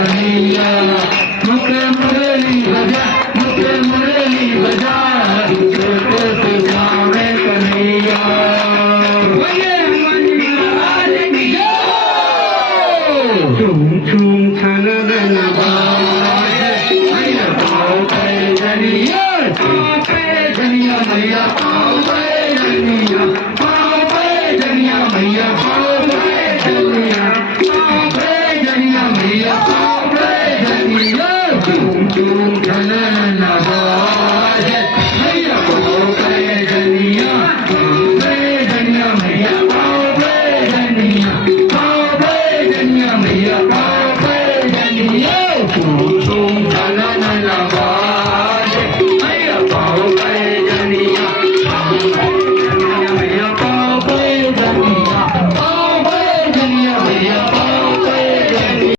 कन्हैया मुझे मुरली बजा मुझे मुरली बजा तुझे को सुनावे कन्हैया झूम झूम छनन मैया पाँव पे जनिया मैया पाँव पे जनिया पाँव पे जनिया मैया पाँव पे जनिया पाँव पे जनिया मैया पाँव पे जनिया झूम झूम छनन